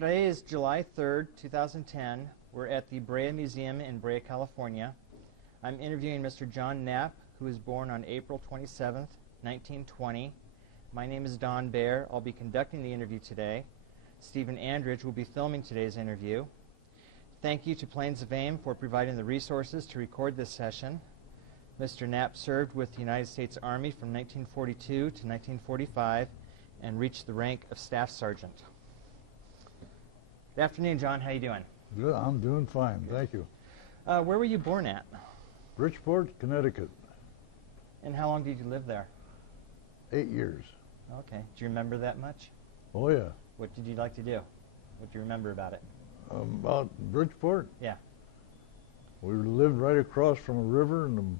Today is July 3rd, 2010. We're at the Brea Museum in Brea, California. I'm interviewing Mr. John Knapp, who was born on April 27th, 1920. My name is Don Baer. I'll be conducting the interview today. Stephen Andridge will be filming today's interview. Thank you to Plains of Aim for providing the resources to record this session. Mr. Knapp served with the United States Army from 1942 to 1945 and reached the rank of Staff Sergeant. Good afternoon, John. How you doing? Good. I'm doing fine. Thank you. Where were you born at? Bridgeport, Connecticut. And how long did you live there? 8 years. Okay. Do you remember that much? Oh, yeah. What did you like to do? What do you remember about it? About Bridgeport? Yeah. We lived right across from a river, and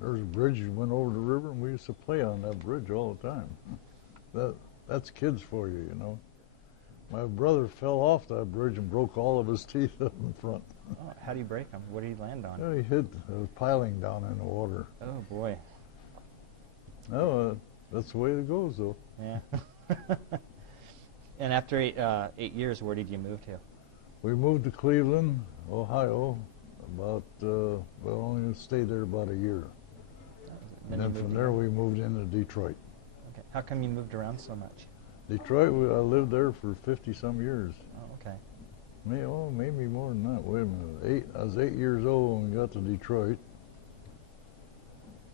there's a bridge that went over the river, and we used to play on that bridge all the time. That's kids for you, you know. My brother fell off that bridge and broke all of his teeth up in front. Oh, how do you break them? What did he land on? He hit a piling down in the water. Oh, boy. Oh, that's the way it goes, though. Yeah. And after eight years, where did you move to? We moved to Cleveland, Ohio, about, only stayed there about a year. And then from there we moved into Detroit. Okay. How come you moved around so much? Detroit, I lived there for 50-some years. Oh, okay. Maybe more than that. Wait a minute. I was 8 years old when we got to Detroit.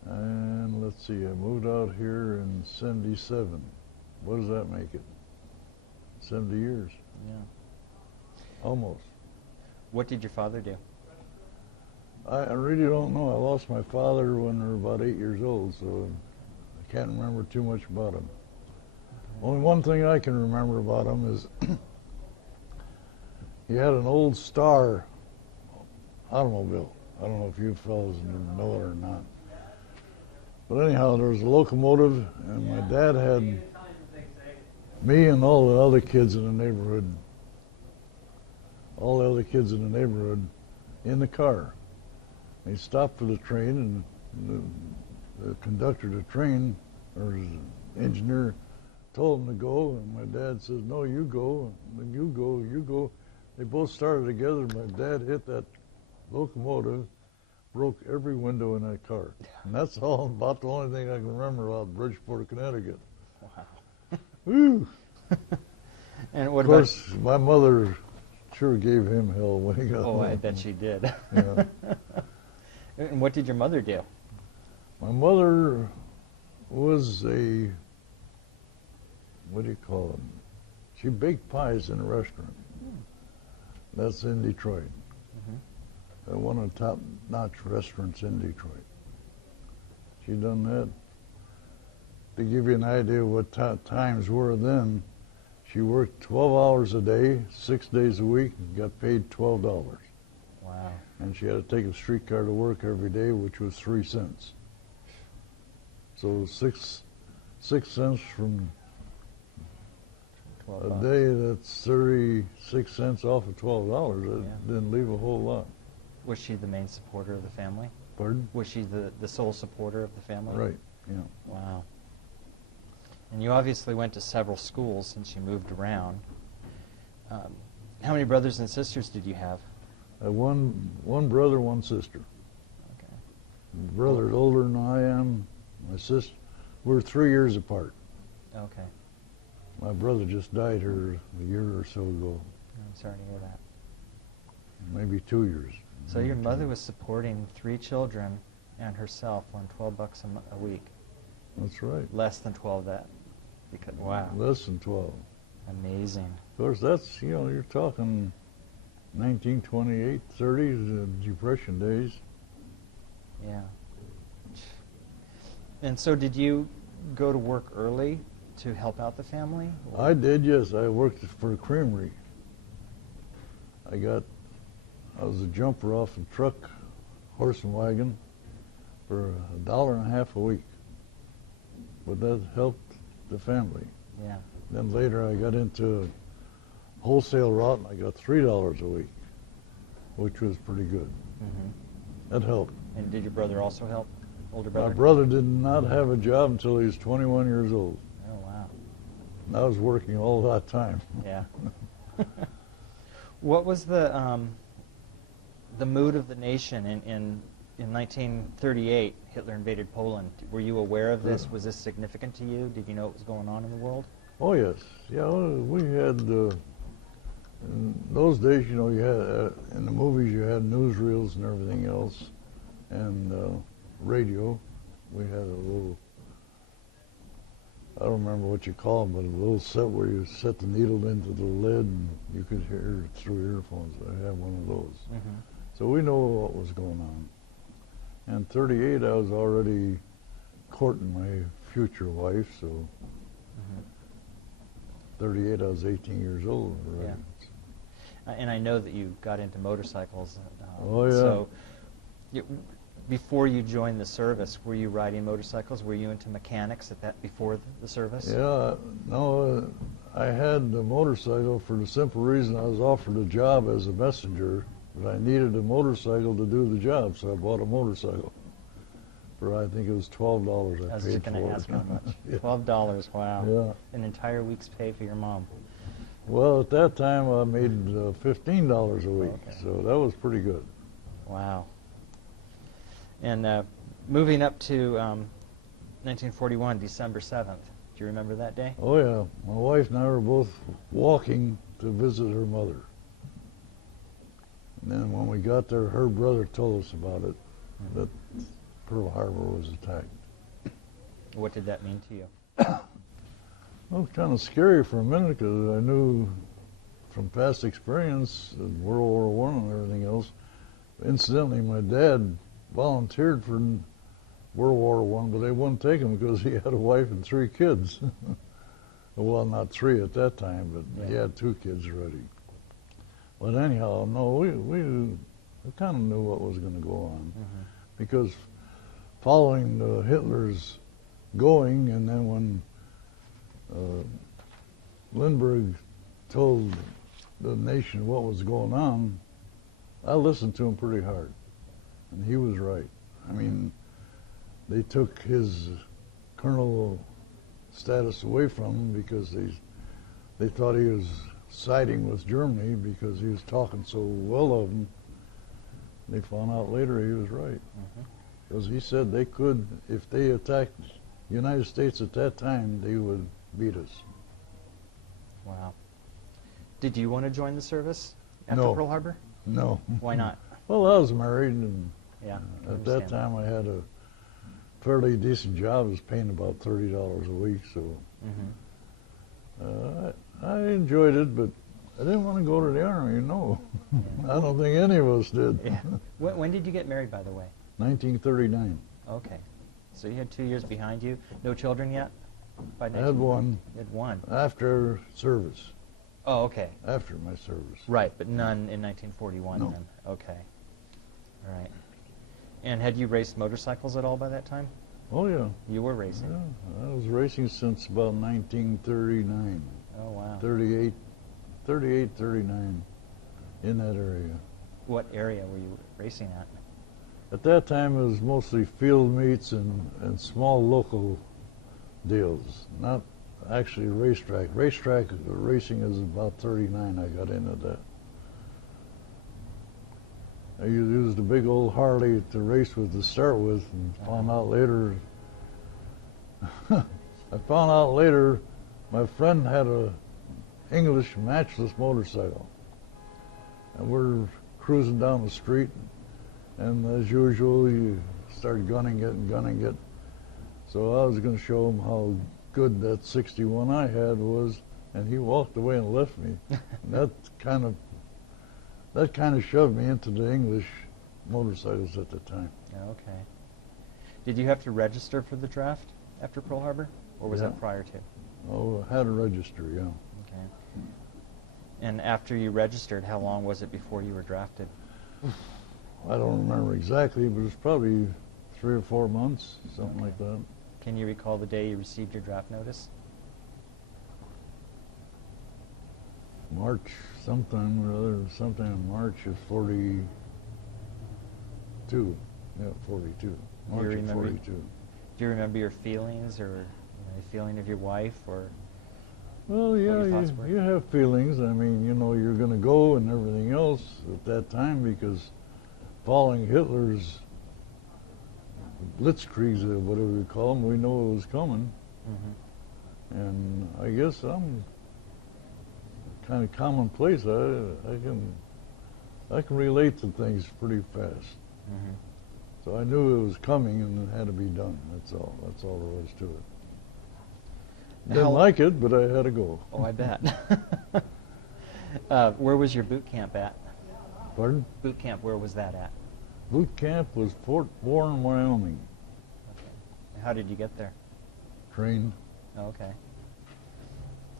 And let's see, I moved out here in 77. What does that make it? 70 years. Yeah. Almost. What did your father do? I really don't know. I lost my father when we were about 8 years old, so I can't remember too much about him. Only one thing I can remember about him is he had an old Star automobile. I don't know if you fellows know it or not. But anyhow, there was a locomotive, and my dad had me and all the other kids in the neighborhood, in the car. And he stopped for the train, and the conductor of the train, or his engineer, told him to go, and my dad says, "No, you go, and you go, you go." They both started together. My dad hit that locomotive, broke every window in that car. And that's about the only thing I can remember about Bridgeport, Connecticut. Wow. Woo! And what of course, my mother sure gave him hell when he got home. Oh, I bet she did. Yeah. And what did your mother do? My mother was what do you call them? She baked pies in a restaurant. That's in Detroit. One of the top-notch restaurants in Detroit. She done that. To give you an idea of what times were then, she worked 12 hours a day, 6 days a week, and got paid $12. Wow. And she had to take a streetcar to work every day, which was 3 cents. So 6 cents from a day, that's 36 cents off of $12. That didn't leave a whole lot. Was she the main supporter of the family? Pardon? Was she the sole supporter of the family? Right, yeah. Wow. And you obviously went to several schools since you moved around. How many brothers and sisters did you have? One brother, one sister. Okay. My brother's older than I am. My sister, we're 3 years apart. Okay. My brother just died here a year or so ago. I'm sorry to hear that. Maybe 2 years. So your mother was supporting 3 children and herself on $12 a week. That's right. Less than 12 that. Because, wow. Less than 12. Amazing. Of course, that's, you're talking 1928, 30s, Depression days. Yeah. And so did you go to work early to help out the family? Or? I did, yes. I worked for a creamery. I was a jumper off a truck, horse and wagon, for $1.50 a week. But that helped the family. Yeah. Then later I got into a wholesale route, and I got $3 a week, which was pretty good. That helped. And did your brother also help? Older brother? My brother did not have a job until he was 21 years old. Oh, wow. And I was working all that time. Yeah. What was the mood of the nation in 1938? Hitler invaded Poland. Were you aware of this? Was this significant to you? Did you know what was going on in the world? Oh yes, yeah. We had in those days, you know, you had in the movies you had newsreels and everything else, and radio. We had a little, I don't remember what you call them, but a little set where you set the needle into the lid and you could hear it through earphones. I had one of those. Mm-hmm. So we know what was going on. And 38, I was already courting my future wife, so Mm-hmm. 38, I was 18 years old already. Yeah. And I know that you got into motorcycles. Oh, yeah. So before you joined the service, were you riding motorcycles? Were you into mechanics before the service? Yeah, no, I had a motorcycle for the simple reason I was offered a job as a messenger, but I needed a motorcycle to do the job, so I bought a motorcycle. For I think it was $12 I was paid just going for to ask it. how much. Yeah. $12, wow. Yeah. An entire week's pay for your mom. Well, at that time I made $15 a week, Okay. so that was pretty good. Wow. And moving up to 1941, December 7th. Do you remember that day? Oh yeah, my wife and I were both walking to visit her mother. And then when we got there, her brother told us about it, that Pearl Harbor was attacked. What did that mean to you? Well, it was kind of scary for a minute because I knew from past experience in World War I and everything else. Incidentally, my dad volunteered for World War I, but they wouldn't take him because he had a wife and 3 kids. Well, not 3 at that time, but he had 2 kids already. But anyhow, no, we kind of knew what was going to go on. Mm-hmm. Because following Hitler's going, and then when Lindbergh told the nation what was going on, I listened to him pretty hard, and he was right. I mean, they took his colonel status away from him because they thought he was siding with Germany because he was talking so well of them. They found out later he was right. Because he said they could, if they attacked the United States at that time, they would beat us. Wow. Did you want to join the service after No. Pearl Harbor? No. Why not? Well, I was married, and Yeah. I at that understand. time I had a fairly decent job. I was paying about $30 a week, so Mm-hmm. I enjoyed it, but I didn't want to go to the Army, no. I don't think any of us did. Yeah. When did you get married, by the way? 1939. Okay. So you had 2 years behind you. No children yet? By I had one You had one. after service, Oh, okay. after my service. Right, but none in 1941 No. then. Okay. All right. And had you raced motorcycles at all by that time? Oh, yeah. You were racing. Yeah, I was racing since about 1939, Oh, wow. 38, 39, in that area. What area were you racing at? At that time, it was mostly field meets and small local deals, not actually racetrack. Racetrack racing is about 39. I got into that. I used a big old Harley to race with to start with, and found out later. I found out later, my friend had a English matchless motorcycle, and we're cruising down the street, and as usual, you start gunning it. So I was going to show him how good that 61 I had was, and he walked away and left me. And that kind of shoved me into the English motorcycles at the time. Okay. Did you have to register for the draft after Pearl Harbor, or was Yeah. that prior to? Oh, I had a register, yeah. Okay. And after you registered, how long was it before you were drafted? I don't remember exactly, but it was probably 3 or 4 months, something like that. Can you recall the day you received your draft notice? March, sometime or other, sometime in March of 42. Yeah, 42. March of remember- 42. Do you remember your feelings or the feeling of your wife or Well, what yeah, your thoughts were? you have feelings. I mean, you know, you're going to go and everything else at that time because following Hitler's blitzkriegs, or whatever you call them, we know it was coming. Mm-hmm. And I guess I'm kind of commonplace. I can relate to things pretty fast. Mm-hmm. So I knew it was coming and it had to be done. That's all. That's all there was to it. Didn't like it, but I had to go. Oh, I bet. Where was your boot camp at? Pardon? Boot camp, where was that at? Boot camp was Fort Warren, Wyoming. Okay. How did you get there? Trained. Oh, okay.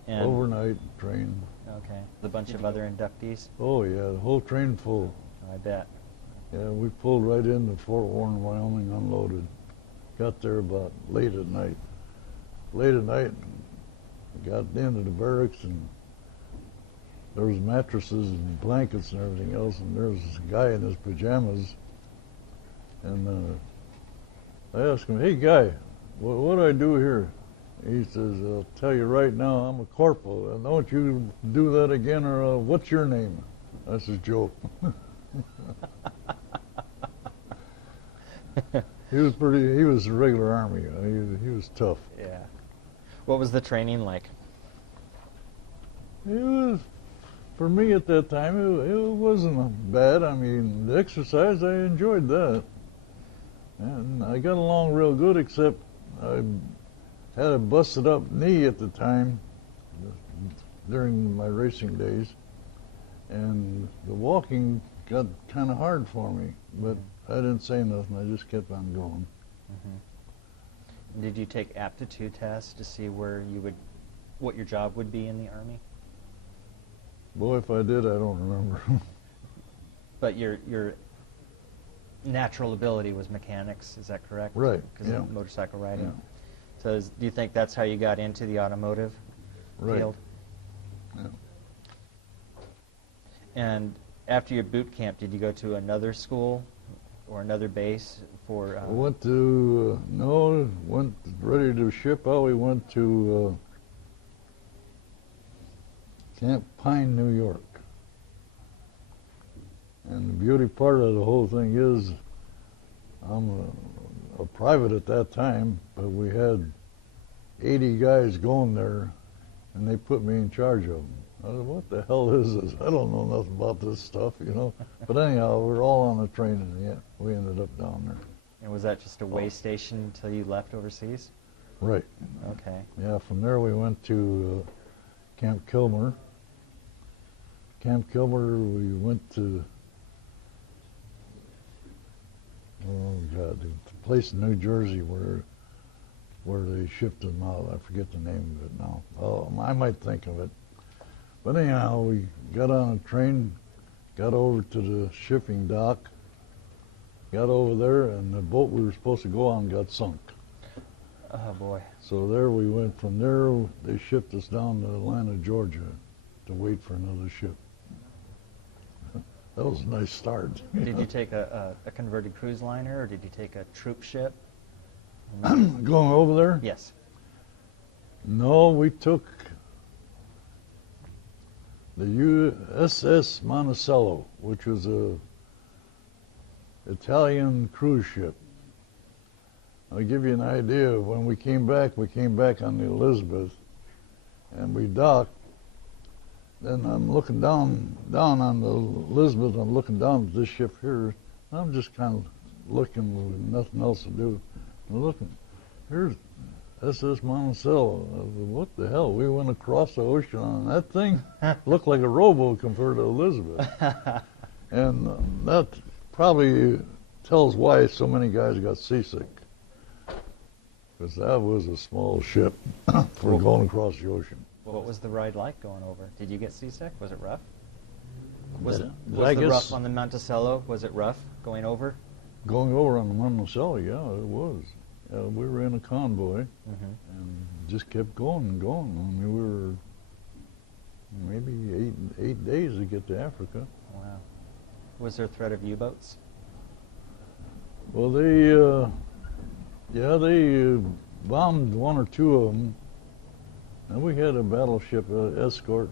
And Overnight trained. okay. The bunch of other inductees? Oh yeah, the whole train full. Oh, I bet. Yeah, we pulled right into Fort Warren, Wyoming, unloaded. Got there about late at night. Late at night, got into the barracks, and there was mattresses and blankets and everything else, and there was this guy in his pajamas, and I asked him, "Hey guy, what do I do here?" He says, "I'll tell you right now, I'm a corporal, and don't you do that again, or what's your name?" That's his joke. He was a regular Army guy. He was tough. Yeah. What was the training like? It was, for me at that time, it wasn't bad. I mean, the exercise, I enjoyed that. And I got along real good, except I had a busted up knee at the time during my racing days. And the walking got kind of hard for me, but I didn't say nothing. I just kept on going. Mm-hmm. Did you take aptitude tests to see what your job would be in the Army? Boy, if I did, I don't remember. But your natural ability was mechanics, is that correct? Right, Because yeah. of motorcycle riding. Yeah. So do you think that's how you got into the automotive field? Yeah. And after your boot camp, did you go to another school or another base for? Went ready to ship out. We went to Camp Pine, New York. And the beauty part of the whole thing is, I'm a private at that time, but we had 80 guys going there, and they put me in charge of them. I said, what the hell is this? I don't know nothing about this stuff, you know. But anyhow, we're all on the train, and yeah, we ended up down there. And was that just a way station until you left overseas? Right. Okay. Yeah, from there we went to Camp Kilmer. Camp Kilmer, we went to, oh God, the place in New Jersey where they shipped them out. I forget the name of it now. Oh, I might think of it. But anyhow, we got on a train, got over to the shipping dock, got over there, and the boat we were supposed to go on got sunk. Oh boy. So there we went. From there, they shipped us down to Atlanta, Georgia, to wait for another ship. That was a nice start. Did you take a converted cruise liner, or did you take a troop ship? Going over there? Yes. No, we took the USS Monticello, which was a Italian cruise ship. I'll give you an idea. When we came back on the Elizabeth, and we docked. Then I'm looking down on the Elizabeth. I'm looking down at this ship here. I'm just kind of looking with nothing else to do. I'm looking. Here's SS Monticello. I said, what the hell? We went across the ocean on that thing. Looked like a rowboat compared to Elizabeth. And that probably tells why so many guys got seasick. Because that was a small ship for going across the ocean. What was the ride like going over? Did you get seasick? Was it rough? Was I the guess rough on the Monticello? Was it rough going over? going over on the Monticello, yeah, it was. We were in a convoy and just kept going and going. I mean, we were maybe eight days to get to Africa. Wow. Was there threat of U-boats? Well, they bombed one or two of them, And we had a battleship escort,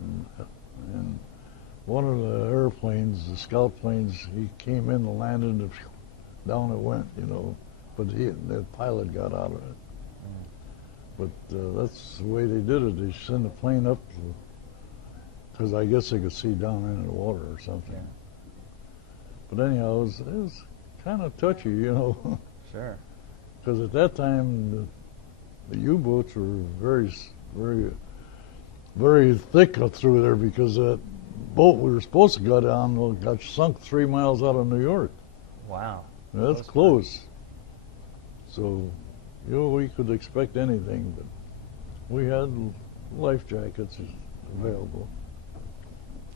and one of the airplanes, the scout planes, he came in and landed, and down it went, you know. But the pilot got out of it. But that's the way they did it. They sent a plane up, because I guess they could see down into the water or something. Yeah. But anyhow, it was kind of touchy, you know. Sure. Because at that time, the U-boats were very, very, very thick up through there, because that boat we were supposed to go down got sunk 3 miles out of New York. Wow. That's close. So, you know, we could expect anything, but we had life jackets available.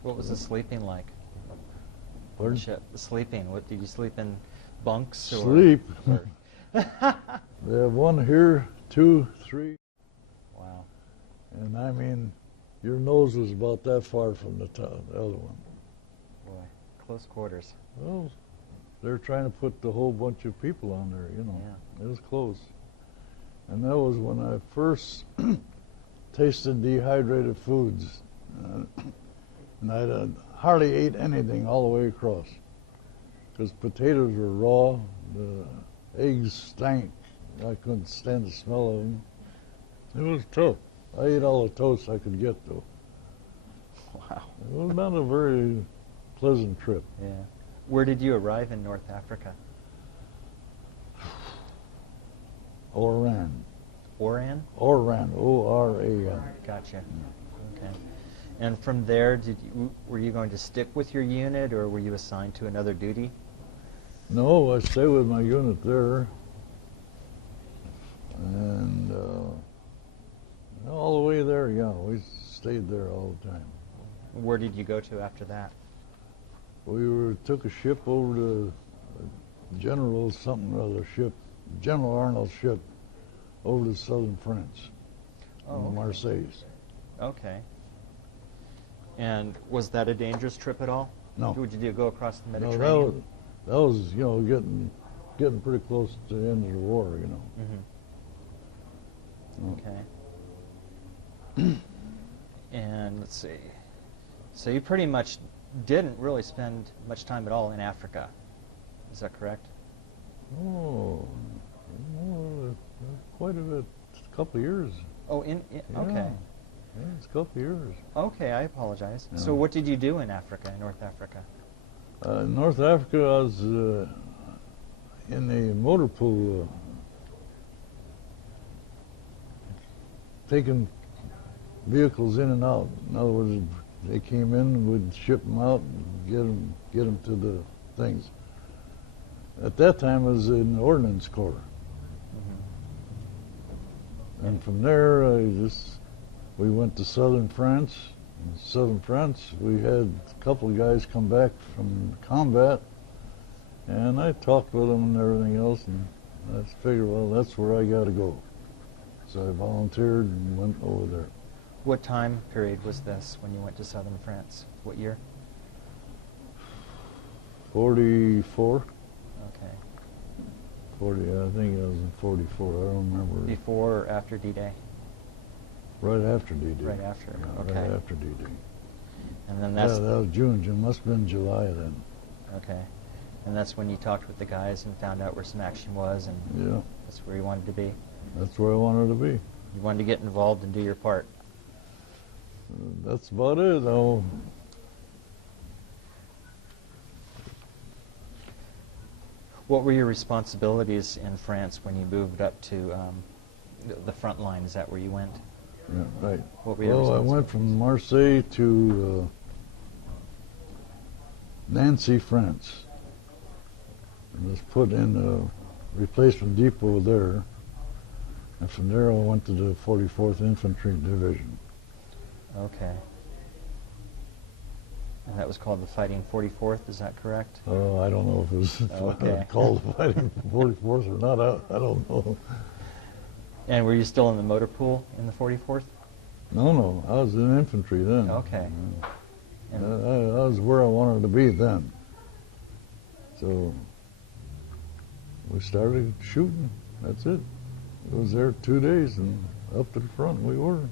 What was the sleeping like? Pardon? The sleeping. What did you sleep in? Bunks or? Sleep. Or They have one here, 2, 3. wow. And I mean, your nose was about that far from the other one. Boy, close quarters. Well, they're trying to put the whole bunch of people on there, you know. Yeah. It was close. And that was when I first tasted dehydrated foods. And I hardly ate anything all the way across, because potatoes were raw, the eggs stank. I couldn't stand the smell of them. It was tough. I ate all the toast I could get, though. Wow. It was not a very pleasant trip. Yeah. Where did you arrive in North Africa? Oran. Oran? Oran. O-R-A-N. Gotcha. Okay. And from there, were you going to stick with your unit, or were you assigned to another duty? No, I stayed with my unit there. And all the way there, yeah, we stayed there all the time. Where did you go to after that? We took a ship over to General something or other ship, General Arnold's ship, over to southern France, in Marseille. Okay. And was that a dangerous trip at all? No. Did you go across the No, Mediterranean? that was you know, getting pretty close to the end of the war, you know. Mm-hmm. No. Okay. And let's see. So you pretty much didn't really spend much time at all in Africa. Is that correct? Oh, quite a bit, a couple of years. Oh, okay. Yeah, it's a couple of years. Okay, I apologize. Yeah. So what did you do in Africa, in North Africa? North Africa, I was in the motor pool, taking vehicles in and out. In other words, they came in, we'd ship them out, and get them to the things. At that time, I was in the Ordnance Corps. Mm-hmm. And from there, we went to southern France. In southern France, we had a couple of guys come back from combat, and I talked with them and everything else, and I figured, well, that's where I got to go. So I volunteered and went over there. What time period was this when you went to southern France? What year? 44. Okay. 40, I think I was in 44. I don't remember. Before or after D-Day? Right after D-Day. Right after, Yeah, okay. Right after D-Day. And then Yeah, that's... that was June. It must have been July then. Okay. And that's when you talked with the guys and found out where some action was, and Yeah, that's where you wanted to be. that's where I wanted to be. You wanted to get involved and do your part. That's about it, though. What were your responsibilities in France when you moved up to the front line? Is that where you went? Yeah, right. What were your Well, I went from Marseille to Nancy, France. And was put in a replacement depot there. And from there I went to the 44th Infantry Division. Okay. And that was called the Fighting 44th, is that correct? I don't know if it was Okay. called the Fighting 44th or not. I don't know. And were you still in the motor pool in the 44th? No, I was in infantry then. Okay. And I was where I wanted to be then. So we started shooting. That's it. I was there 2 days, and up to the front we were.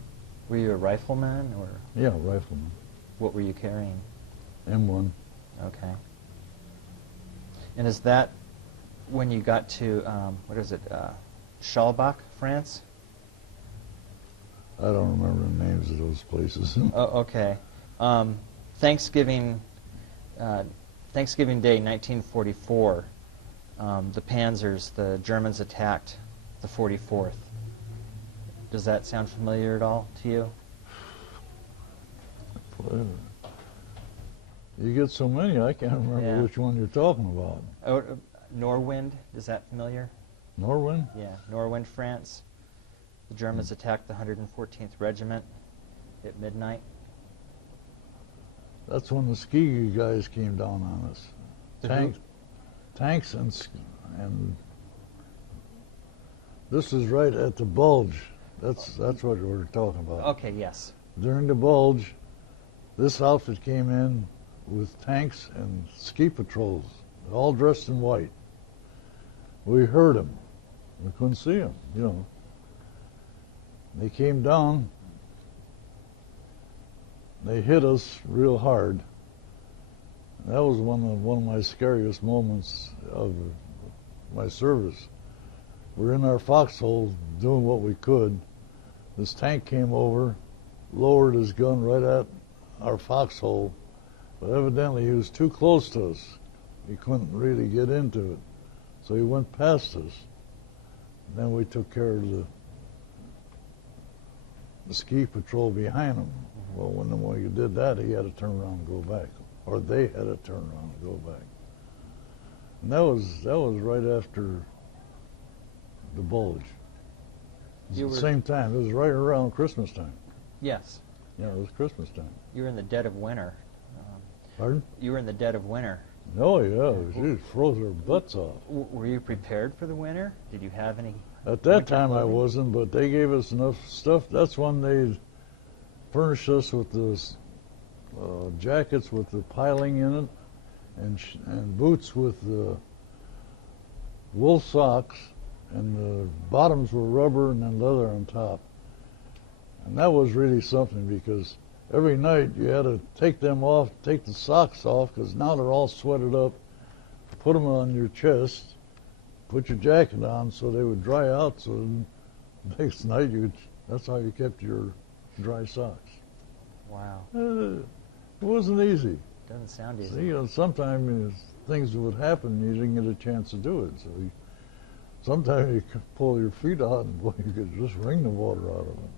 Were you a rifleman, or Yeah, rifleman. what were you carrying? M1. Okay. And is that when you got to, what is it, Schwalbach, France? I don't remember the names of those places. Oh, okay. Thanksgiving Day, 1944, the Panzers, the Germans attacked the 44th. Does that sound familiar at all to you? Well, you get so many, I can't remember Yeah. which one you're talking about. Oh, Norwind, is that familiar? Norwin? Yeah, Norwind, France. The Germans attacked the 114th Regiment at midnight. That's when the ski guys came down on us. The Tanks and this is right at the Bulge. That's what we're talking about. Okay, yes. During the Bulge, this outfit came in with tanks and ski patrols, all dressed in white. We heard them. We couldn't see them, you know. They came down. They hit us real hard. That was one of my scariest moments of my service. We're in our foxhole doing what we could. This tank came over, lowered his gun right at our foxhole, but evidently he was too close to us. He couldn't really get into it. So he went past us. Then we took care of the ski patrol behind him. Well, when we did that, he had to turn around and go back, or they had to turn around and go back. And that was right after the Bulge. It was the same time. It was right around Christmas time. Yes. Yeah, it was Christmas time. You were in the dead of winter. Pardon? You were in the dead of winter. Oh yeah, she froze her butts off. Were you prepared for the winter? Did you have any? At that winter time I clothing? wasn't, but they gave us enough stuff. That's when they furnished us with those jackets with the piling in it, and boots with wool socks, and the bottoms were rubber and then leather on top. And that was really something, because every night you had to take them off, take the socks off, because now they're all sweated up, put them on your chest, put your jacket on so they would dry out, so the next night that's how you kept your dry socks. Wow. It wasn't easy. Doesn't sound easy. See, sometimes things would happen, you didn't get a chance to do it. So sometimes you could pull your feet out and boy, you could just wring the water out of them.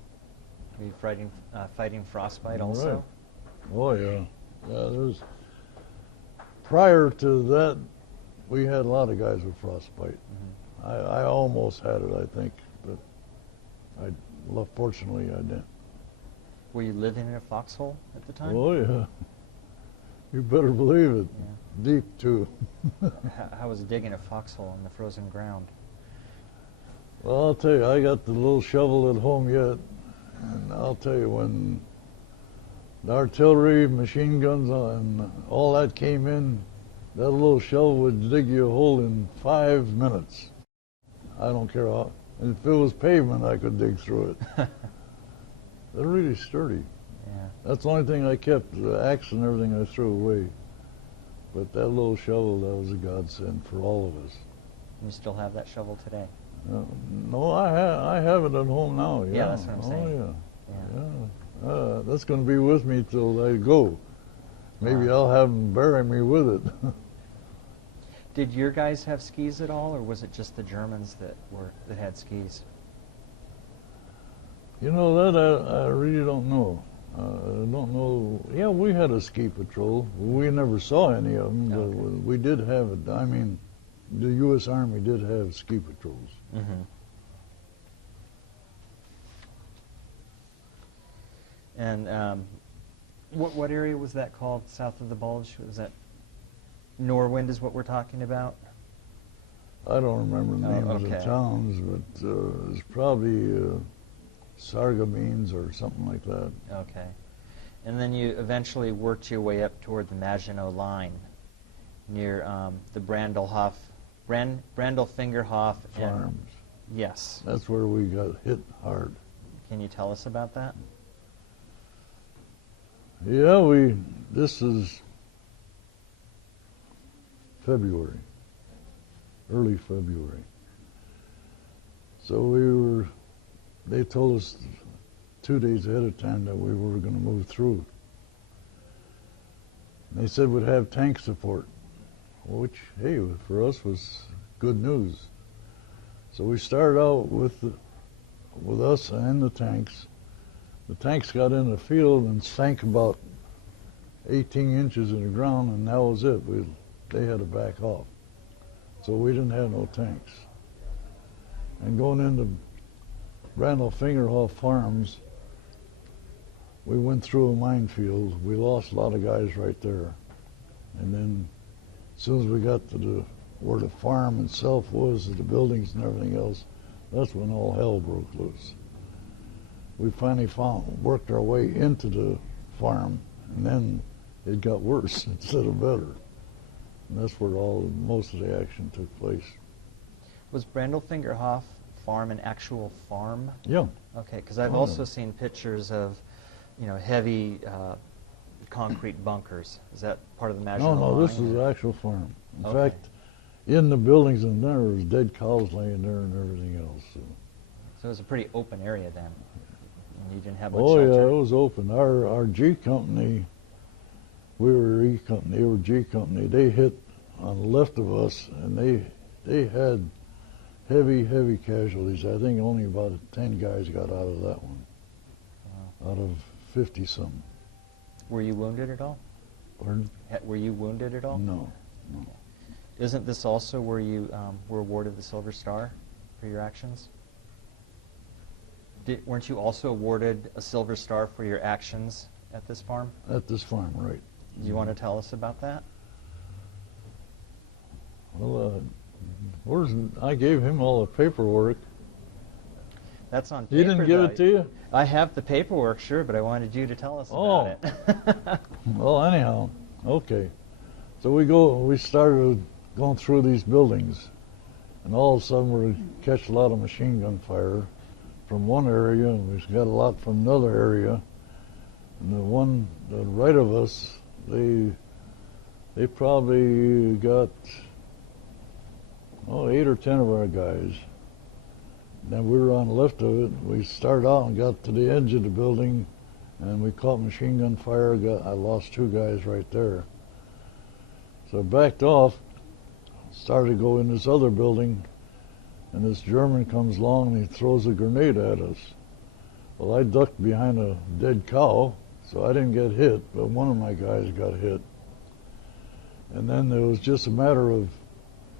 Were you fighting frostbite also? Right. Oh yeah, prior to that, we had a lot of guys with frostbite. Mm-hmm. I almost had it, I think, but fortunately I didn't. Were you living in a foxhole at the time? Oh yeah, you better believe it. Yeah. Deep too. How was digging a foxhole in the frozen ground? Well, I'll tell you, I got the little shovel at home yet, and I'll tell you, when the artillery, machine guns, and all that came in, that little shovel would dig you a hole in 5 minutes. I don't care how. And if it was pavement, I could dig through it. They're really sturdy. Yeah. That's the only thing I kept. The axe and everything I threw away. But that little shovel, that was a godsend for all of us. You still have that shovel today? No, I have it at home now. Yeah, that's what I'm saying. Yeah. That's going to be with me till I go. Maybe Wow. I'll have them bury me with it. Did your guys have skis at all, or was it just the Germans that had skis? You know, that I really don't know. I don't know. Yeah, we had a ski patrol. We never saw any of them, Okay. but we did have it. I mean, the U.S. Army did have ski patrols. Mm-hmm. And what area was that called south of the Bulge? Was that Norwind is what we're talking about? I don't remember the names of the okay. towns, but it's probably Sargamines or something like that. Okay. And then you eventually worked your way up toward the Maginot Line near the Brandelfingerhof and Farms. yes. That's where we got hit hard. Can you tell us about that? Yeah, this is February, early February. So they told us 2 days ahead of time that we were going to move through. They said we'd have tank support, which, hey, for us was good news. So we started out with us and the tanks. The tanks got in the field and sank about 18 inches in the ground, and that was it. They had to back off. So we didn't have no tanks. And going into Randall Fingerhoff Farms, we went through a minefield. We lost a lot of guys right there. And then as soon as we got to where the farm itself was, the buildings and everything else, that's when all hell broke loose. We finally worked our way into the farm, and then it got worse instead of better. And that's where most of the action took place. Was Brandel Fingerhoff Farm an actual farm? Yeah. Okay, because I've also seen pictures of, heavy concrete bunkers. Is that part of the Maginot No, Line? this is an actual farm. In Okay. fact, in the buildings in there was dead cows laying there and everything else. So it was a pretty open area then. And you didn't have much Oh shelter? yeah, it was open. Our G company, we were E company, they were G company. They hit on the left of us, and they had heavy casualties. I think only about 10 guys got out of that one, out of 50 some. Were you wounded at all? Pardon? Were you wounded at all? No. Isn't this also where you were awarded the Silver Star for your actions? Weren't you also awarded a Silver Star for your actions at this farm? At this farm, right. Do you want to tell us about that? Well, I gave him all the paperwork. That's on paper. He didn't give though. it to you? I have the paperwork, sure, but I wanted you to tell us about it. Well, anyhow, okay. So we started going through these buildings, and all of a sudden we catch a lot of machine gun fire from one area, and we got a lot from another area. And the right of us, they probably got 8 or 10 of our guys. Then we were on the left of it. We started out and got to the edge of the building, and we caught machine gun fire. I lost 2 guys right there. So I backed off, started to go in this other building, and this German comes along and he throws a grenade at us. Well, I ducked behind a dead cow, so I didn't get hit, but one of my guys got hit. And then it was just a matter of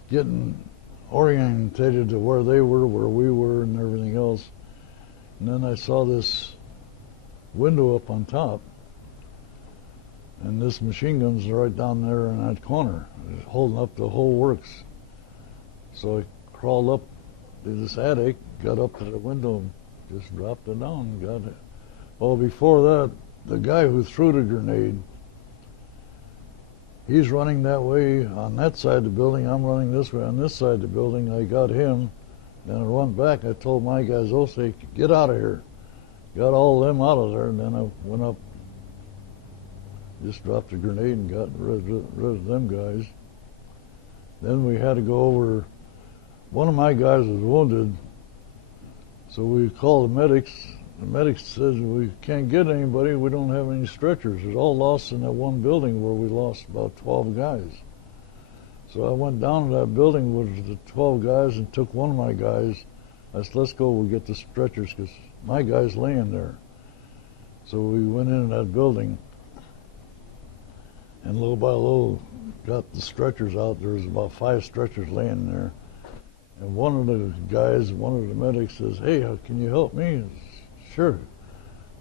getting orientated to where they were, where we were, and everything else. And then I saw this window up on top, and this machine gun's right down there in that corner, holding up the whole works. So I crawled up to this attic, got up to the window, and just dropped it down and got it. Well, before that, the guy who threw the grenade, he's running that way on that side of the building. I'm running this way on this side of the building. I got him. Then I run back. I told my guys, say, get out of here. Got all of them out of there. And then I went up, just dropped a grenade and got rid of them guys. Then we had to go over. One of my guys was wounded. So we called the medics. The medics said, we can't get anybody. We don't have any stretchers. It's all lost in that one building where we lost about 12 guys. So I went down to that building with the 12 guys and took one of my guys. I said, let's go, we'll get the stretchers, because my guy's laying there. So we went into that building, and little by little got the stretchers out. There was about 5 stretchers laying there. And one of the guys, one of the medics says, hey, can you help me? Sure.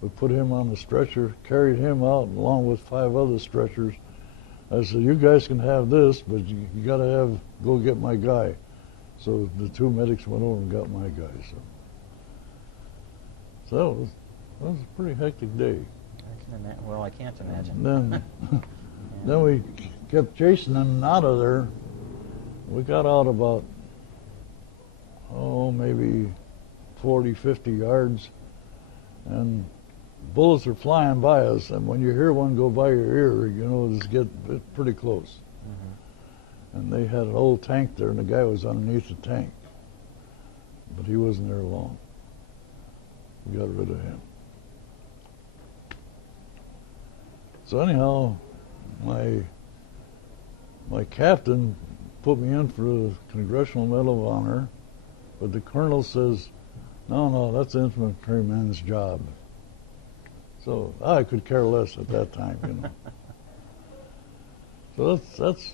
We put him on the stretcher, carried him out along with 5 other stretchers. I said, you guys can have this, but you got to go get my guy. So the 2 medics went over and got my guy. So that was a pretty hectic day. I can't imagine. Then we kept chasing them out of there. We got out about, maybe 40, 50 yards. And bullets are flying by us, and when you hear one go by your ear, you know it's pretty close. And they had an old tank there, and the guy was underneath the tank, but he wasn't there long. We got rid of him. So anyhow, my captain put me in for the Congressional Medal of Honor, but the colonel says, no, that's an infantryman's job. So I could care less at that time, you know. So that's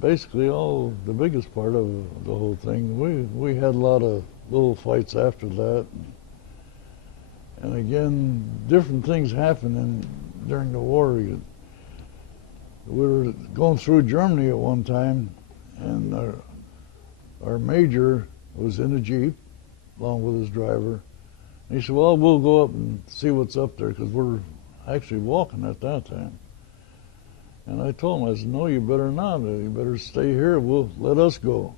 basically all the biggest part of the whole thing. We had a lot of little fights after that, and again, different things happened during the war. We were going through Germany at one time, and our major was in a Jeep along with his driver. And he said, well, we'll go up and see what's up there, because we're actually walking at that time. And I told him, I said, no, you better not. You better stay here. Let us go.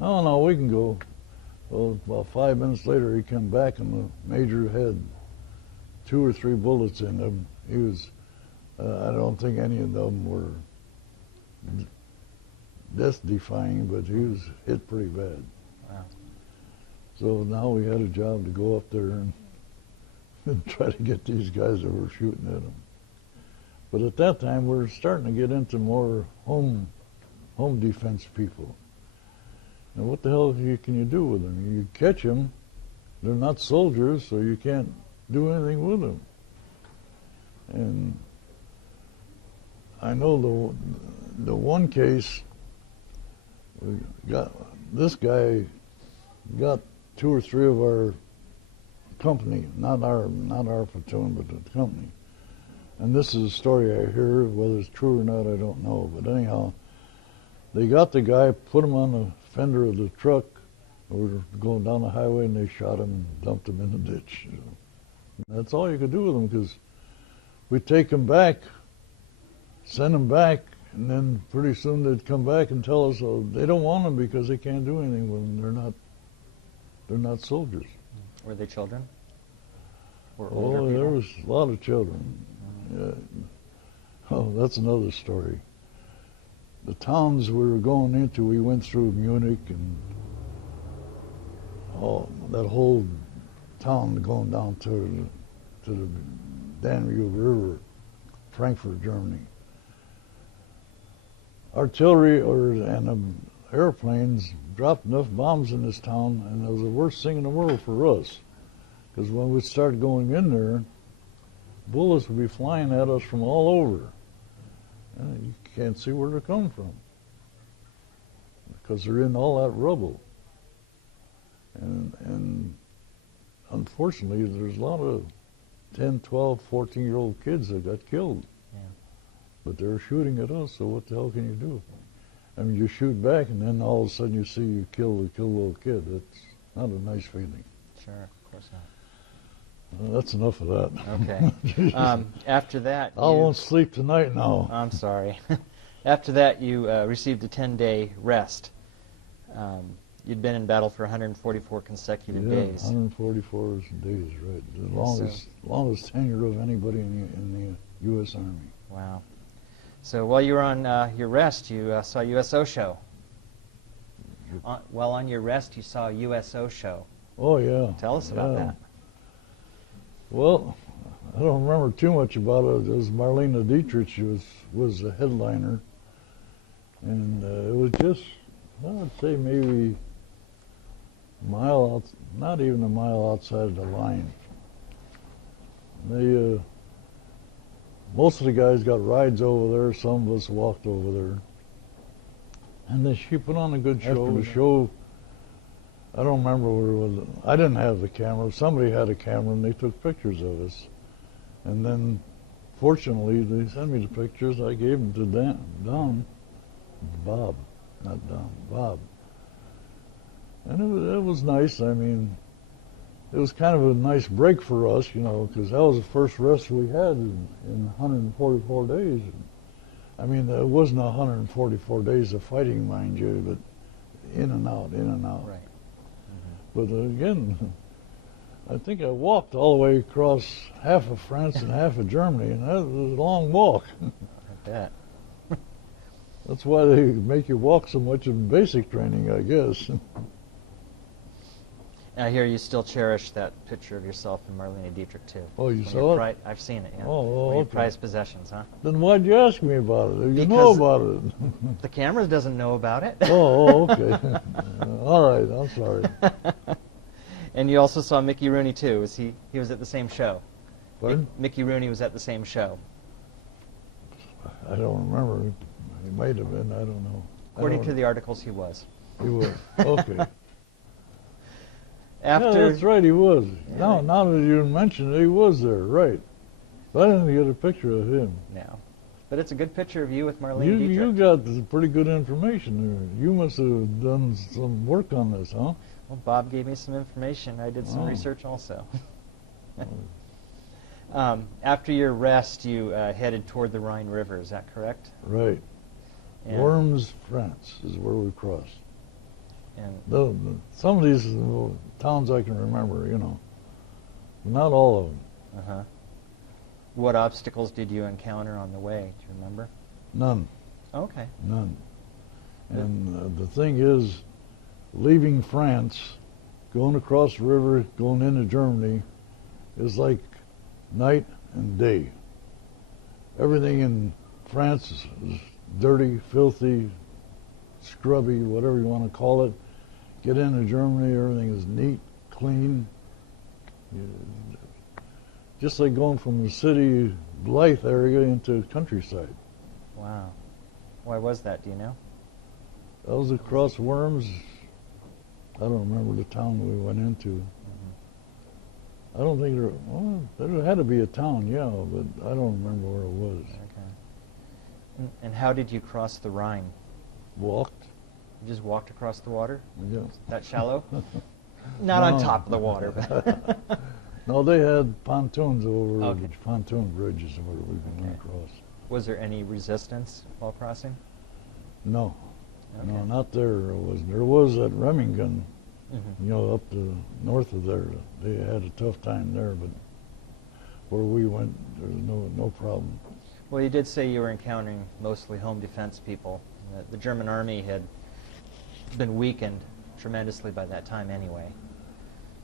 No, we can go. Well, about 5 minutes later, he came back, and the major had 2 or 3 bullets in him. He was, I don't think any of them were death-defying, but he was hit pretty bad. Wow. So now we had a job to go up there and try to get these guys that were shooting at him. But at that time, we were starting to get into more home defense people. And what the hell can you do with them? You catch them, they're not soldiers, so you can't do anything with them. And I know the one case, this guy got 2 or 3 of our company, not our platoon, but the company. And this is a story I hear. Whether it's true or not, I don't know. But anyhow, they got the guy, put him on the fender of the truck. We were going down the highway, and they shot him and dumped him in the ditch. That's all you could do with them, because we'd take them back, send them back, and then pretty soon they'd come back and tell us, oh, they don't want them because they can't do anything with them. They're not soldiers. Were they children? Or Oh, there was a lot of children. Yeah. Oh, that's another story. The towns we were going into, we went through Munich and that whole town going down to the Danube River, Frankfurt, Germany. Artillery and airplanes dropped enough bombs in this town, and it was the worst thing in the world for us. Because when we started going in there, bullets would be flying at us from all over. And you can't see where they're coming from, because they're in all that rubble. And unfortunately, there's a lot of 10, 12, 14-year-old kids that got killed. Yeah. But they're shooting at us, so what the hell can you do? I mean, you shoot back, and then all of a sudden you see you kill a little kid. That's not a nice feeling. Sure, of course not. That's enough of that. Okay. After that, I won't sleep tonight now. I'm sorry. After that, you received a 10-day rest. You'd been in battle for 144 consecutive days. 144 days, right. The longest tenure of anybody in the U.S. Army. Wow. So while you were on your rest, you saw a USO show. While on your rest, you saw a USO show. Oh, yeah. Tell us about that. Well, I don't remember too much about it. It was Marlene Dietrich was the headliner. And it was just, I'd say maybe a mile out, not even a mile outside of the line. They, most of the guys got rides over there. Some of us walked over there. And then she put on a good show. After the show, I don't remember where it was. I didn't have the camera. Somebody had a camera, and they took pictures of us. And then, fortunately, they sent me the pictures. I gave them to Bob. And it was nice. I mean, it was kind of a nice break for us, you know, because that was the first rest we had in 144 days. I mean, it wasn't 144 days of fighting, mind you, but in and out. Right. But again, I think I walked all the way across half of France and half of Germany, and that was a long walk. I bet. That's why they make you walk so much in basic training, I guess. I hear you still cherish that picture of yourself and Marlene Dietrich, too. Oh, you One of saw your it? I've seen it, yeah. Oh, One of your okay. prized possessions, huh? Then why'd you ask me about it? You know Because about it. The camera doesn't know about it. Okay. All right, I'm sorry. And you also saw Mickey Rooney, too. He was at the same show. Pardon? Mickey Rooney was at the same show. I don't remember. He might have been. I don't know. According to the articles, he was. He was. Okay. After, Yeah, that's right, he was. Yeah. Now that you mention it, he was there, right. But I didn't get a picture of him. No. But it's a good picture of you with Marlene Dietrich. You got some pretty good information there. You must have done some work on this, huh? Well, Bob gave me some information. I did some Oh. research also. After your rest, you headed toward the Rhine River. Is that correct? Right. And, Worms, France is where we crossed. and Some of these towns I can remember, but not all of them. uh-huh. What obstacles did you encounter on the way? Do you remember? None. Okay. None. And the thing is, leaving France, going across the river, going into Germany, is like night and day. Everything in France is dirty, filthy, scrubby, whatever you want to call it. Get into Germany, everything is neat, clean. Just like going from the city, Blythe area into countryside. Wow. Why was that? Do you know? That was across Worms. I don't remember the town we went into. Mm-hmm. I don't think there had to be a town, yeah, but I don't remember where it was. Okay. And how did you cross the Rhine? Walked. You just walked across the water? Yeah. That shallow? Not on No. top of the water, but No, they had pontoons over, Okay. pontoon bridges where we went Okay. across. was there any resistance while crossing? No, Okay. no, not there. It wasn't. There was at Remington, Mm-hmm. up the north of there. They had a tough time there, but where we went, there was no problem. Well, you did say you were encountering mostly home defense people. The German army had been weakened tremendously by that time anyway.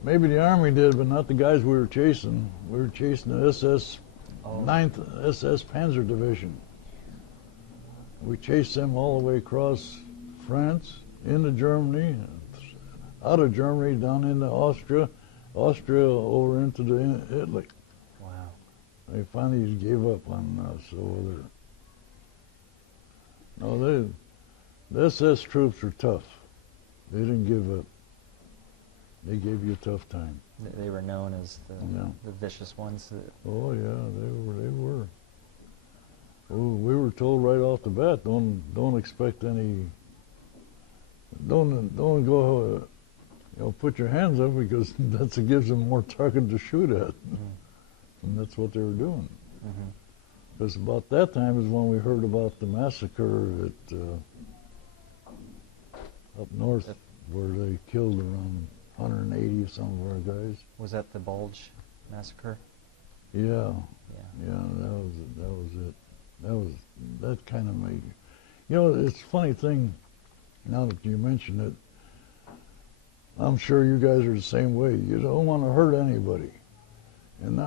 Maybe the Army did, but not the guys we were chasing. We were chasing the Oh. 9th SS Panzer Division. We chased them all the way across France, into Germany, out of Germany down into Austria, over into Italy. Wow. They finally gave up on us over there. No, the SS troops are tough. They didn't give up. They gave you a tough time. They were known as Yeah. the vicious ones. Oh yeah, they were. Oh, we were told right off the bat, don't expect any. Don't go. Put your hands up because that gives them more target to shoot at, and that's what they were doing. Mm-hmm. Because about that time is when we heard about the massacre at up north, where they killed around 180 of some of our guys. Was that the Bulge massacre? Yeah. Yeah. Yeah, that was it. That kind of made. It's a funny thing. Now that you mention it, I'm sure you guys are the same way. You don't want to hurt anybody, and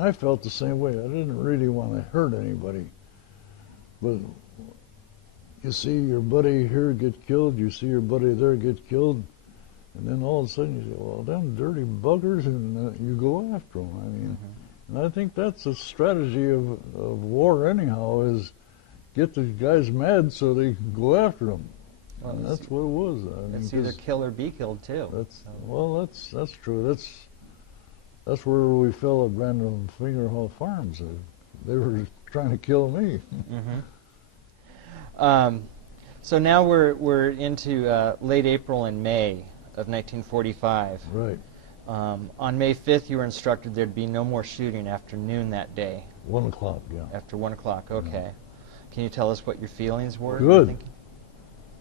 I felt the same way. I didn't really want to hurt anybody, but you see your buddy here get killed, you see your buddy there get killed, and then all of a sudden you say, "Well, them dirty buggers," and you go after them. I mean. And I think that's a strategy of war anyhow, is get the guys mad so they can go after them. Well, And that's what it was. I mean, It's either kill or be killed too. That's true. That's where we fell at Brandon Fingerhall Farms. They were trying to kill me. Mm-hmm. So now we're into late April and May of 1945. Right. On May 5th, you were instructed there'd be no more shooting after noon that day. 1 o'clock, yeah. After 1 o'clock, okay. Can you tell us what your feelings were? Good.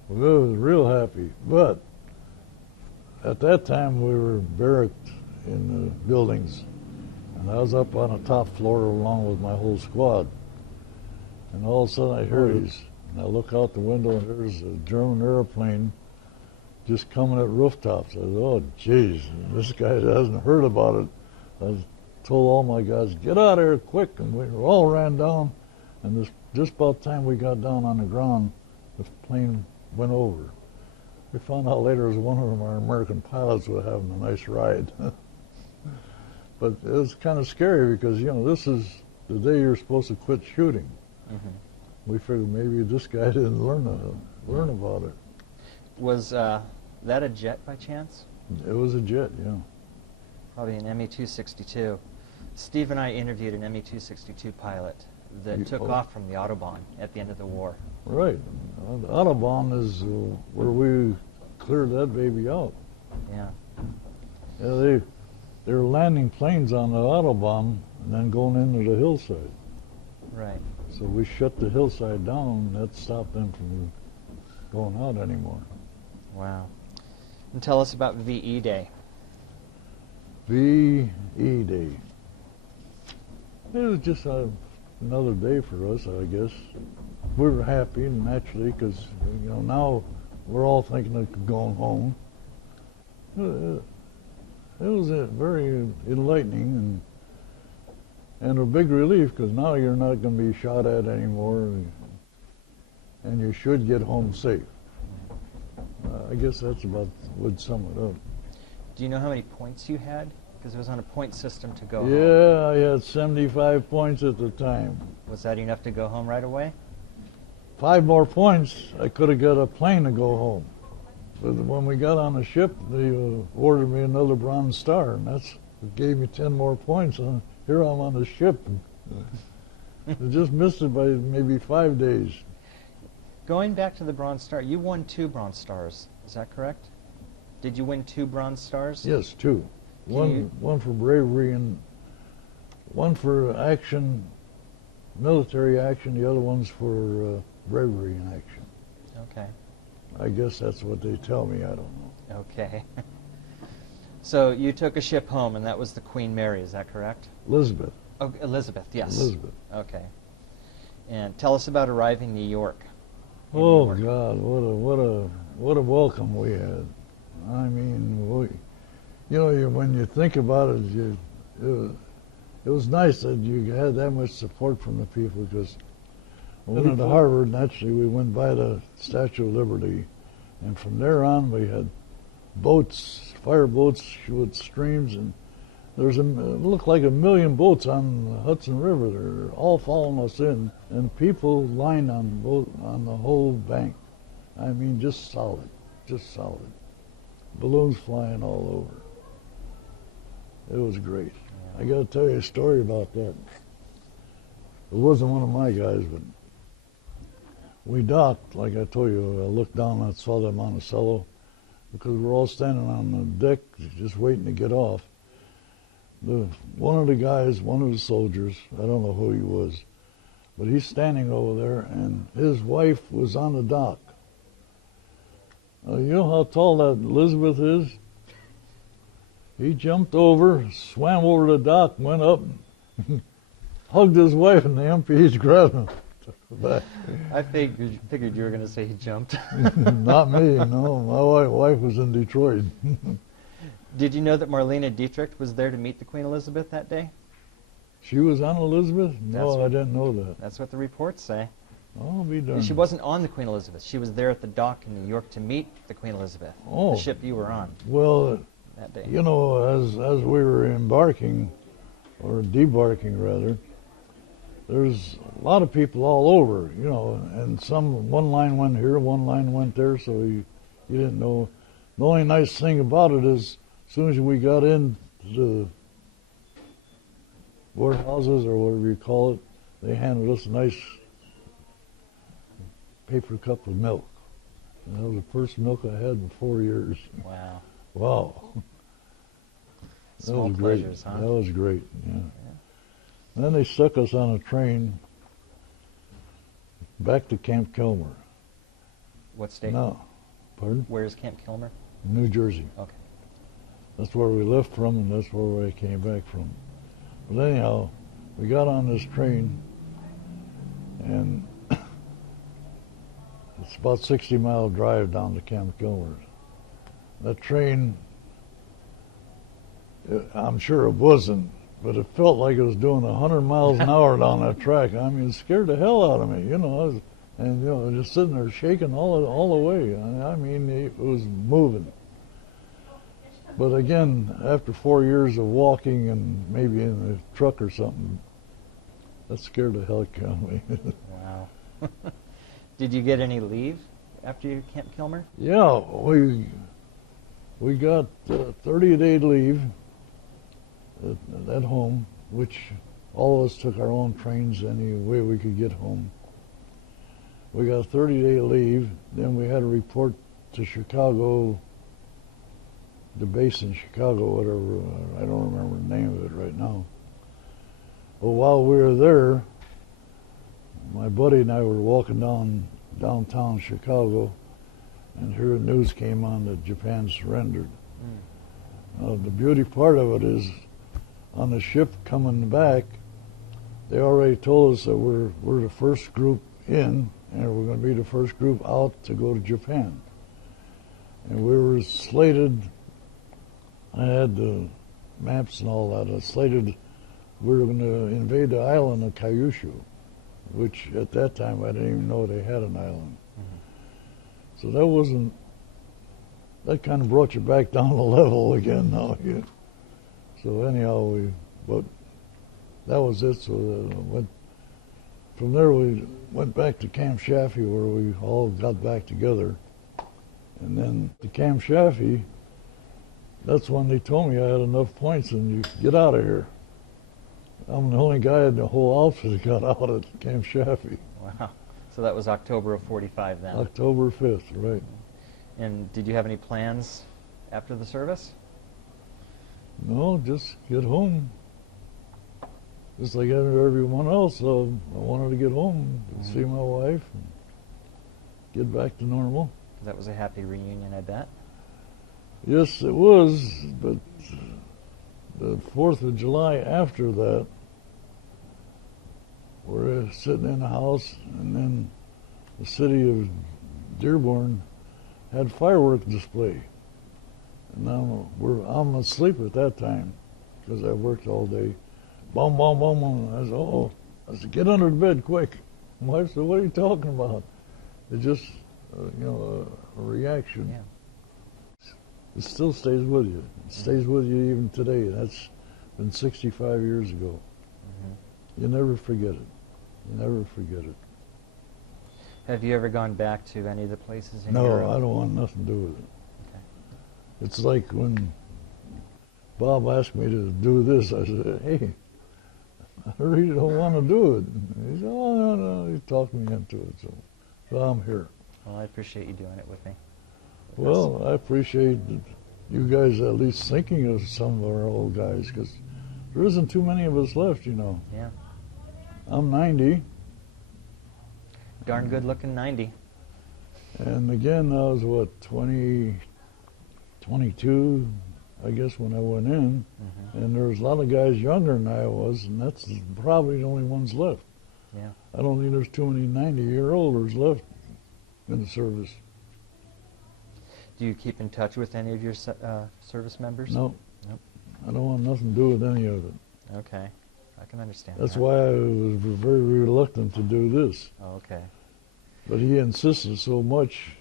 Well, I was real happy. But at that time, we were barracked in the buildings. And I was up on the top floor along with my whole squad. And all of a sudden I hear these, and I look out the window and there's a German airplane just coming at rooftops. I said, oh, geez, this guy hasn't heard about it. I told all my guys, get out of here quick, and we all ran down. And just about the time we got down on the ground, the plane went over. We found out later it was one of our American pilots was having a nice ride. But it was kind of scary because, this is the day you're supposed to quit shooting. We figured maybe this guy didn't learn about it. Was that a jet by chance? It was a jet, yeah. Probably an Me-262. Steve and I interviewed an Me-262 pilot that took off from the Autobahn at the end of the war. Right. The Autobahn is where we cleared that baby out. Yeah. Yeah, they were landing planes on the Autobahn and then going into the hillside. Right. So we shut the hillside down, and that stopped them from going out anymore. Wow. And tell us about VE Day. VE Day. It was just another day for us, I guess. We were happy, naturally, because now we're all thinking of going home. It was very enlightening and a big relief, because now you're not going to be shot at anymore, and you should get home safe. I guess that's about would sum it up. Do you know how many points you had? Because it was on a point system to go home. Yeah, I had 75 points at the time. Was that enough to go home right away? 5 more points, I could have got a plane to go home. But when we got on the ship, they ordered me another Bronze Star, and it gave me 10 more points. And here I'm on the ship. I just missed it by maybe 5 days. Going back to the Bronze Star, you won 2 Bronze Stars. Is that correct? Did you win 2 Bronze Stars? Yes, 2. One for bravery and one for action, military action. The other one's for bravery in action. Okay. I guess that's what they tell me. I don't know. Okay. So you took a ship home, and that was the Queen Mary. Is that correct? Elizabeth. Oh, Elizabeth. Yes. Elizabeth. Okay. And tell us about arriving in New York. Oh God, what a welcome we had. I mean, when you think about it, it was nice that you had that much support from the people, because when we went to Harvard, naturally we went by the Statue of Liberty, and from there on we had boats, fire boats with streams, and it looked like 1 million boats on the Hudson River. They're all following us in, and people lined on the whole bank. I mean, just solid. Balloons flying all over. It was great. I got to tell you a story about that. It wasn't one of my guys, but we docked, like I told you. I looked down and I saw the Monticello, because we're all standing on the deck just waiting to get off. One of the guys, one of the soldiers, I don't know who he was, but he's standing over there, and his wife was on the dock. You know how tall that Elizabeth is? He jumped over, swam over the dock, went up, hugged his wife, and the MPs grabbed him. Back. I figured you were going to say he jumped. Not me, no. My wife was in Detroit. Did you know that Marlene Dietrich was there to meet the Queen Elizabeth that day? She was on Elizabeth? No, I didn't know that. That's what the reports say. Oh, be darned. She wasn't on the Queen Elizabeth. She was there at the dock in New York to meet the Queen Elizabeth, the ship you were on. Well, that day. As we were embarking, or debarking rather, there's a lot of people all over, and one line went here, one line went there, so you didn't know. The only nice thing about it is, as soon as we got into the warehouses, or whatever you call it, they handed us a nice paper cup of milk. And that was the first milk I had in 4 years. Wow. Wow. Small pleasures, huh? That was great, yeah. And then they stuck us on a train back to Camp Kilmer. What state? No. Pardon? Where's Camp Kilmer? New Jersey. Okay. That's where we left from, and that's where I came back from. But anyhow, we got on this train, and it's about 60-mile drive down to Camp Gilmer. That train, I'm sure it wasn't, but it felt like it was doing 100 miles an hour down that track. I mean, it scared the hell out of me, you know. And you know, just sitting there shaking all the way. I mean, it was moving. But again, after 4 years of walking and maybe in a truck or something, that scared the hell out of me. Wow. Did you get any leave after your Camp Kilmer? Yeah, we got 30-day leave at home, which all of us took our own trains any way we could get home. We got 30-day leave, then we had to report to Chicago, the base in Chicago, whatever, I don't remember the name of it right now. But while we were there, my buddy and I were walking downtown Chicago, and here the news came on that Japan surrendered. The beauty part of it is, on the ship coming back, they already told us that we're the first group in, and we're going to be the first group out to go to Japan. And we were slated, I had the maps and all that, slated we were going to invade the island of Kyushu, which at that time I didn't even know they had an island. So that kind of brought you back down to level again now. Yeah. So anyhow, but that was it. So from there we went back to Camp Chaffee, where we all got back together. And then to Camp Chaffee, that's when they told me I had enough points and you could get out of here. I'm the only guy in the whole outfit that got out at Camp Chaffee. Wow. So that was October of 45 then? October 5th, right. And did you have any plans after the service? No, just get home. Just like everyone else, so I wanted to get home, see my wife, and get back to normal. That was a happy reunion, I bet. Yes, it was, but the 4th of July after that, we're sitting in the house, and then the city of Dearborn had fireworks display. And now I'm asleep at that time because I worked all day. Boom, boom, boom, boom. I said, oh, get under the bed quick. My wife said, what are you talking about? It's just, a reaction. Yeah. It still stays with you. It stays with you even today. That's been 65 years ago. You never forget it. You never forget it. Have you ever gone back to any of the places in No, Europe? I don't want nothing to do with it. Okay. It's like when Bob asked me to do this, I said, hey, I really don't want to do it. And he said, oh, no, he talked me into it, so I'm here. Well, I appreciate you doing it with me. Well, I appreciate that you guys at least thinking of some of our old guys, because there isn't too many of us left, you know. Yeah. I'm 90. Darn good looking 90. And again, I was, 22, I guess, when I went in. And there was a lot of guys younger than I was, and that's probably the only ones left. Yeah. I don't think there's too many 90-year-olders left in the service. Do you keep in touch with any of your service members? No. Nope. I don't want nothing to do with any of it. Okay. I can understand That's that. why I was very reluctant to do this. Oh, okay. But he insisted so much,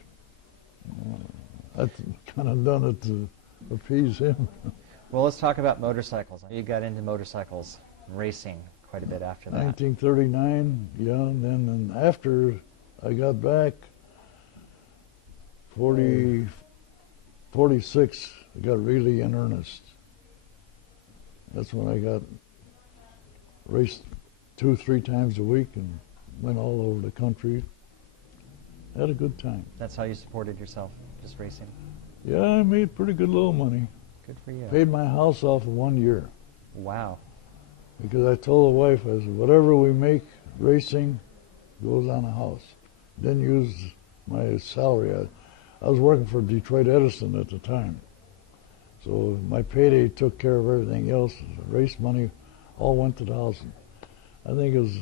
I kind of done it to appease him. Well, let's talk about motorcycles. You got into motorcycles racing quite a bit after that. 1939, yeah, and then after I got back, 46, I got really in earnest. That's when I got raced 2-3 times a week and went all over the country. Had a good time. That's how you supported yourself, just racing? Yeah, I made pretty good little money. Good for you. Paid my house off in 1 year. Wow. Because I told the wife, I said, whatever we make racing goes on the house. Didn't use my salary. I was working for Detroit Edison at the time. So my payday took care of everything else. The race money all went to the house. I think it was,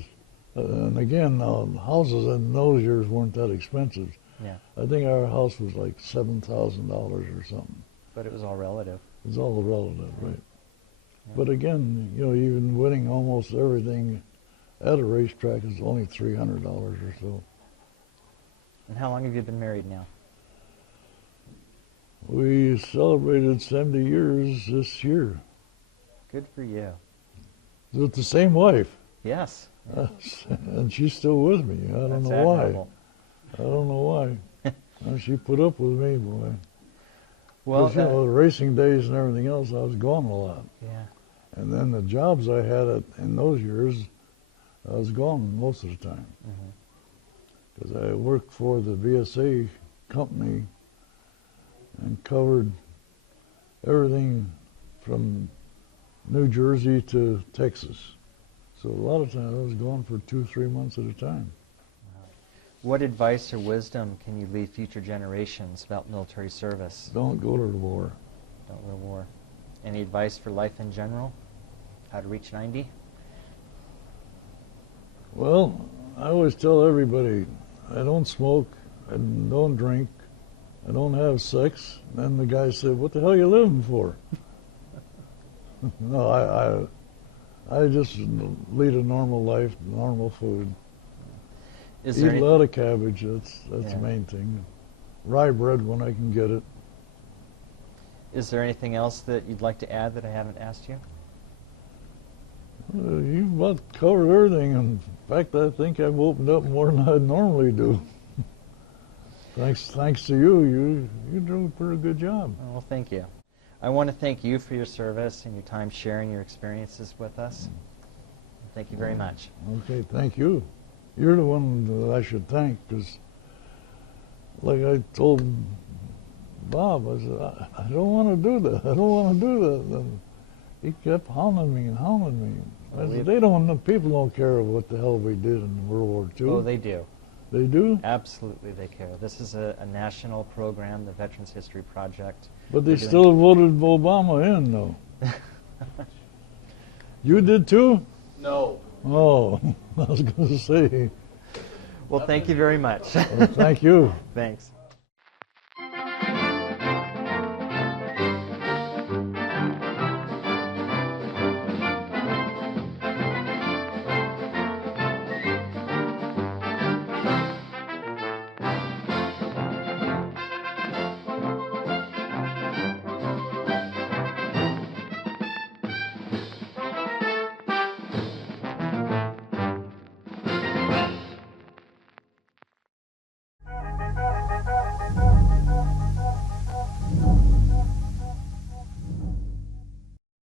and again, houses in those years weren't that expensive. Yeah. I think our house was like $7,000 or something. But it was all relative. It's all relative, right? Yeah. But again, even winning almost everything at a racetrack is only $300 or so. And how long have you been married now? We celebrated 70 years this year Good for you. with the same wife. Yes. And she's still with me. I don't That's know why. admirable. I don't know why. She put up with me, boy. Well, 'Cause, the racing days and everything else, I was gone a lot. yeah. And then the jobs I had in those years, I was gone most of the time. Because I worked for the VSA company and covered everything from New Jersey to Texas. So a lot of times I was gone for 2-3 months at a time. What advice or wisdom can you leave future generations about military service? Don't go to the war. Don't go to war. Any advice for life in general? How to reach 90? Well, I always tell everybody, I don't smoke, I don't drink, I don't have sex. And then the guy said, what the hell are you living for? No, I just lead a normal life, normal food. Is Eat there a lot of cabbage, that's Yeah. the main thing. Rye bread when I can get it. Is there anything else that you'd like to add that I haven't asked you? You've about covered everything. In fact, I think I've opened up more than I normally do. Thanks to you, you do a pretty good job. Oh, well, thank you. I want to thank you for your service and your time sharing your experiences with us. Thank you very much. Okay, thank you. You're the one that I should thank, because like I told Bob, I said, I don't want to do that. I don't want to do that. And he kept hounding me and hounding me. I said, people don't care what the hell we did in World War II. Oh, they do. They do? Absolutely, they care. This is a national program, the Veterans History Project. But they still voted Obama in, though. You did too? No. Oh, I was going to say. Well, thank you very much. Well, thank you. Thanks.